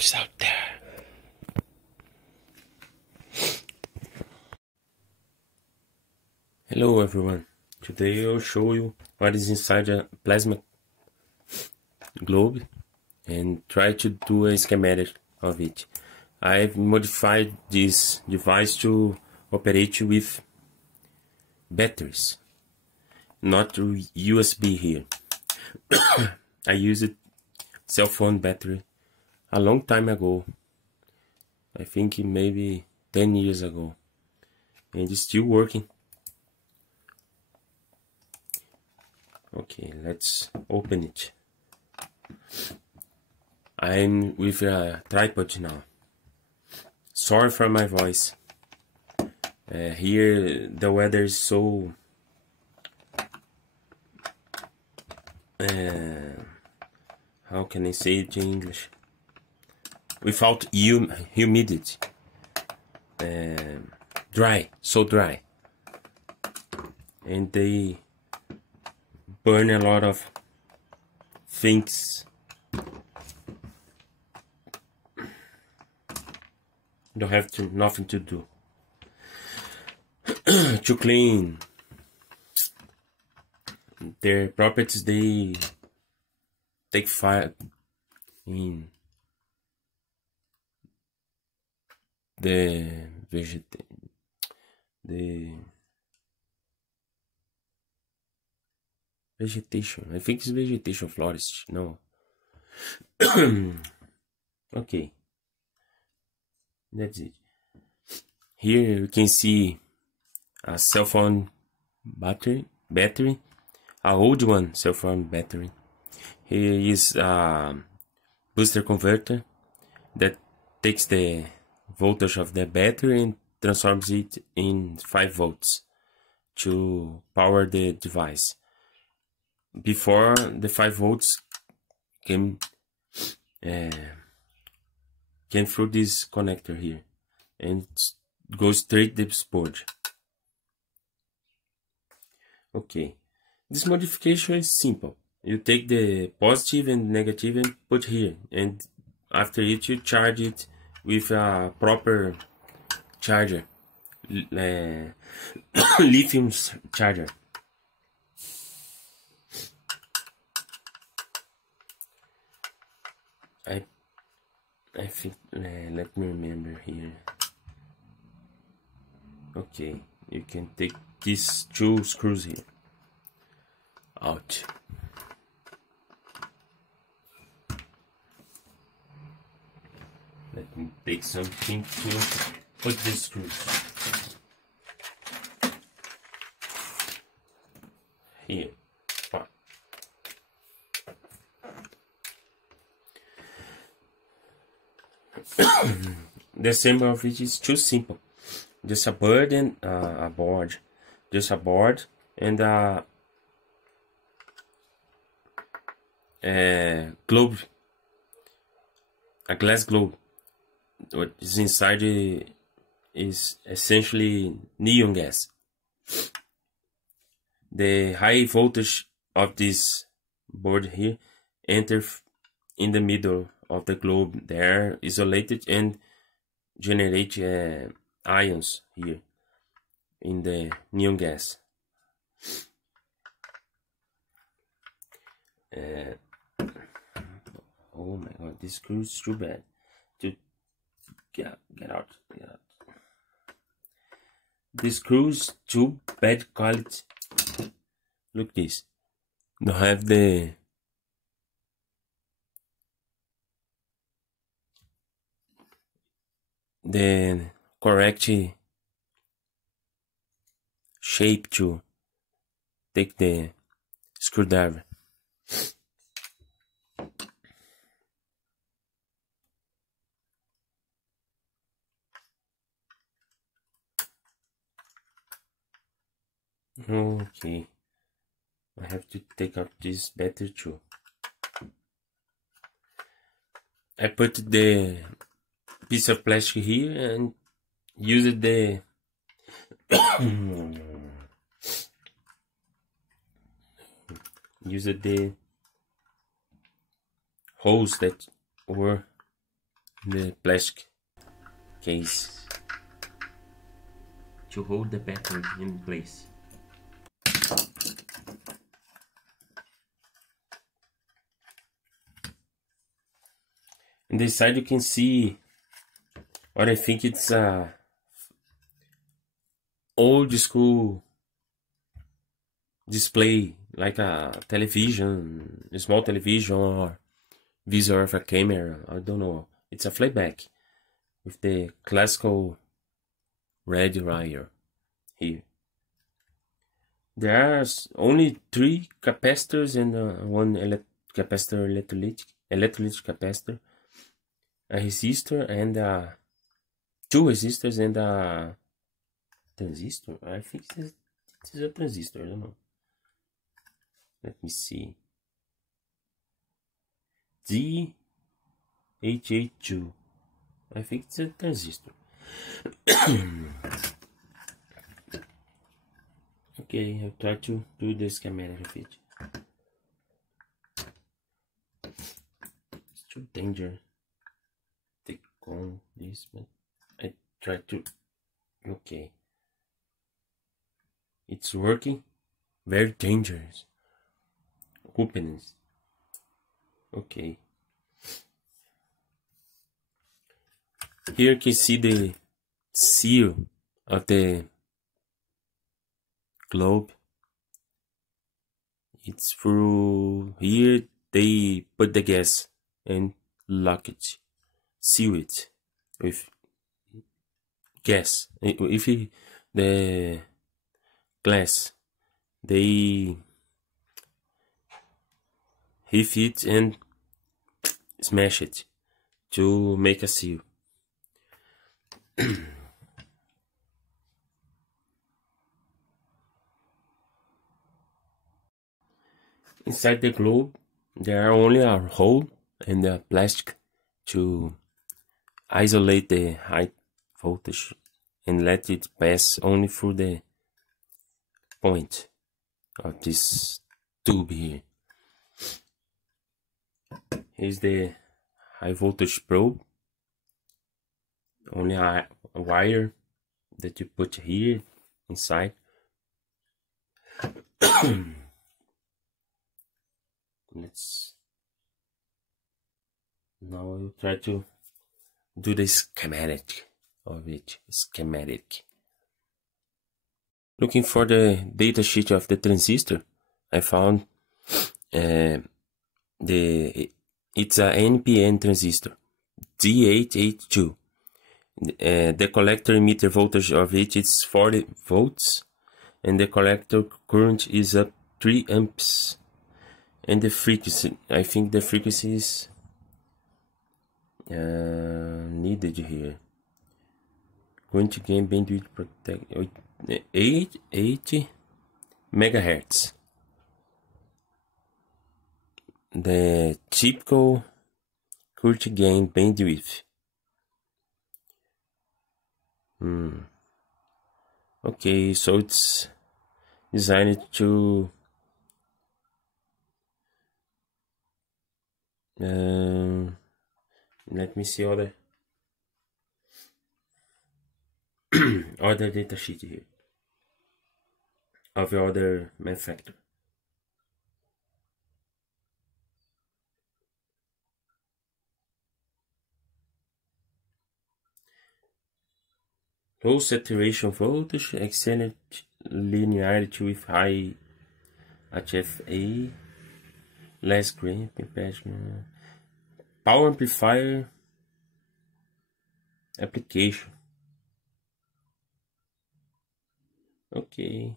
dogs out there. Hello everyone. Today I'll show you what is inside a plasma globe and try to do a schematic of it. I've modified this device to operate with batteries, not USB here. I used cell phone battery a long time ago. I think maybe 10 years ago, and it's still working. Okay, let's open it. I'm with a tripod now. Sorry for my voice. Here the weather is so how can I say it in English? Without humidity. Dry, so dry. And they burn a lot of things. Don't have nothing to do. To clean their properties, they take fire in the vegetation. I think it's vegetation, florist. No. Okay, that's it. Here you can see a cell phone battery, a old one cell phone battery. Here is a booster converter that takes the voltage of the battery and transforms it in 5 volts to power the device. Before, the 5 volts came through this connector here and goes straight to this board. Okay, this modification is simple. You take the positive and negative and put here, and after it you charge it with a proper charger, lithium charger. I think, let me remember here. Okay, you can take these 2 screws here out. Let me take something to put the screws here. The assembly of it is too simple. Just a board and a board. Just a board and a globe, a glass globe. What is inside is essentially neon gas. The high voltage of this board here enters in the middle of the globe. They are isolated and generate ions here in the neon gas. Oh my god, this screw is too bad. To get out. This screw is too bad quality. Look this. Don't have the correct shape to take the screwdriver. Okay, I have to take out this battery too. I put the piece of plastic here and used the holes that were the plastic case to hold the battery in place. On this side you can see what I think it's a old school display, like a television, a small television or visor of a camera, I don't know. It's a playback with the classical red wire here. There are only 3 capacitors and one capacitor electrolytic capacitor, a resistor and 2 resistors and a transistor. I think this is a transistor, I don't know. Let me see. D882. I think it's a transistor. Okay, I'll try to do the schematic of it. It's too dangerous. Take on this, but I try to. Okay, it's working. Very dangerous. Openness. Okay. Here you can see the seal of the globe. It's through here they put the gas and lock it, seal it with gas. If the glass, they heat it and smash it to make a seal. Inside the globe, there are only a hole and a plastic to isolate the high voltage and let it pass only through the point of this tube here. Here's the high voltage probe. Only a wire that you put here inside. Let's now I'll try to do the schematic of it. Schematic. Looking for the data sheet of the transistor, I found it's a NPN transistor D882. The collector emitter voltage of it is 40 volts, and the collector current is up 3 amps. And the frequency, I think the frequency is needed here. Going to gain bandwidth protect 80 megahertz. The typical current gain bandwidth. Okay, so it's designed to let me see other other data sheet here of the other manufacturer. Low saturation voltage, excellent linearity with high HFA, less grain, power amplifier application. Okay.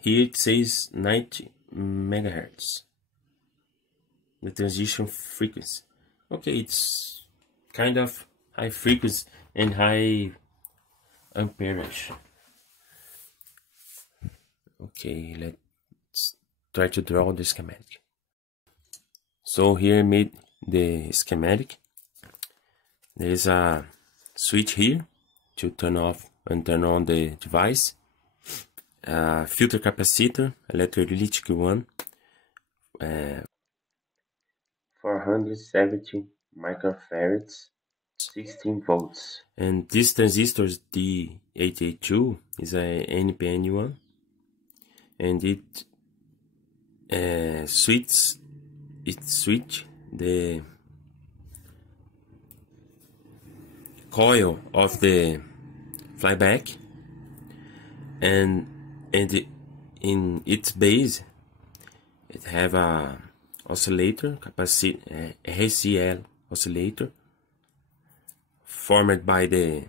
Here it says 90 megahertz. The transition frequency. Okay, it's kind of high frequency and high amperage. Okay, let's try to draw the schematic. So here I made the schematic. There is a switch here to turn off and turn on the device. Filter capacitor, electrolytic one, 470 microfarads, 16 volts. And this transistor, D882, is a NPN one, and it switch the coil of the flyback, and in its base it have a oscillator, RCL oscillator, formed by the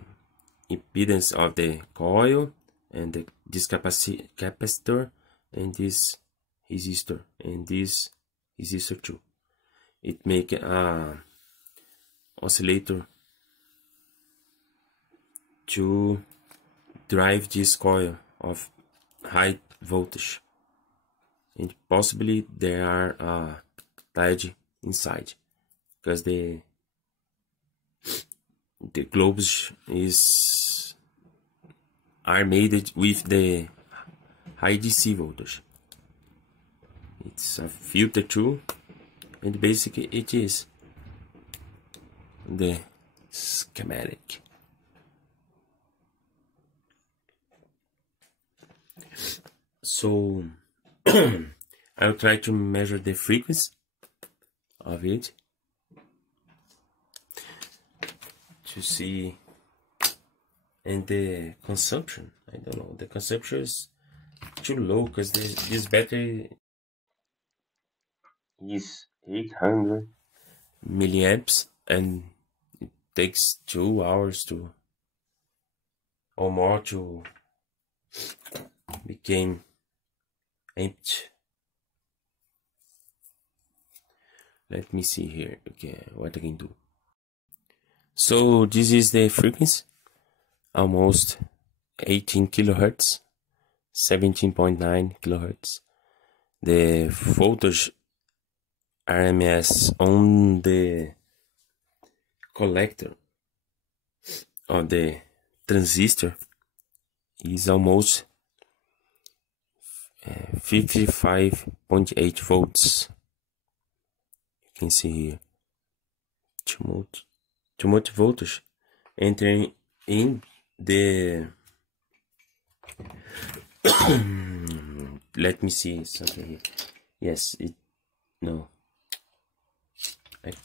impedance of the coil and this capacitor and this resistor and this resistor too. It make a oscillator to drive this coil of high voltage, and possibly there are a tide inside because the globes are made with the high DC voltage. It's a filter too, and basically it is the schematic. So I'll try to measure the frequency of it to see, and the consumption, I don't know, the consumption is too low because this battery Is 800 milliamps and it takes 2 hours to or more to become empty. Let me see here, okay, what I can do. So this is the frequency, almost 18 kilohertz, 17.9 kilohertz. The voltage RMS on the collector of the transistor is almost 55.8 volts. You can see here too much voltage entering in the let me see something here. Yes,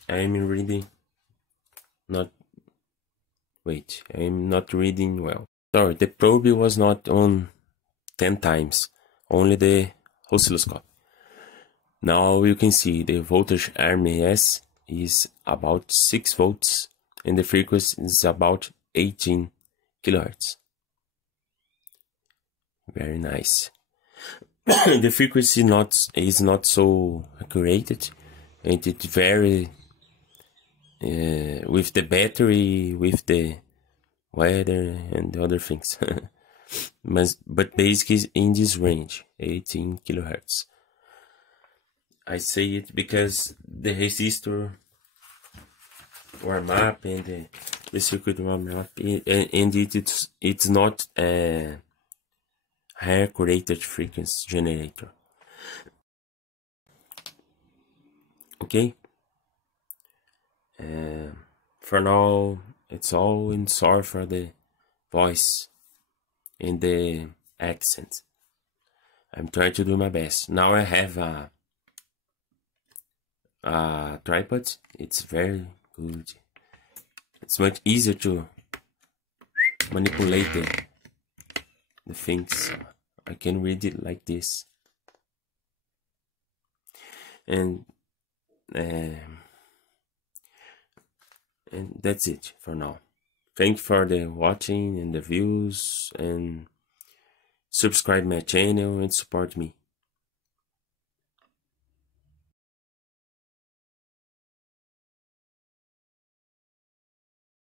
I'm reading not wait, I'm not reading well. Sorry, the probe was not on 10 times, only the oscilloscope. Now you can see the voltage RMS is about 6 volts and the frequency is about 18 kilohertz. Very nice. The frequency is not so accurate, and it vary with the battery, with the weather and other things. But basically in this range, 18 kilohertz. I say it because the resistor warm up and the circuit warm up, and it's not a higher rated frequency generator. Okay. For now, it's all, in sorry for the voice and the accent. I'm trying to do my best. Now I have a tripod. It's very good. It's much easier to manipulate the things. I can read it like this. And that's it for now. Thank you for the watching and the views, and subscribe my channel and support me.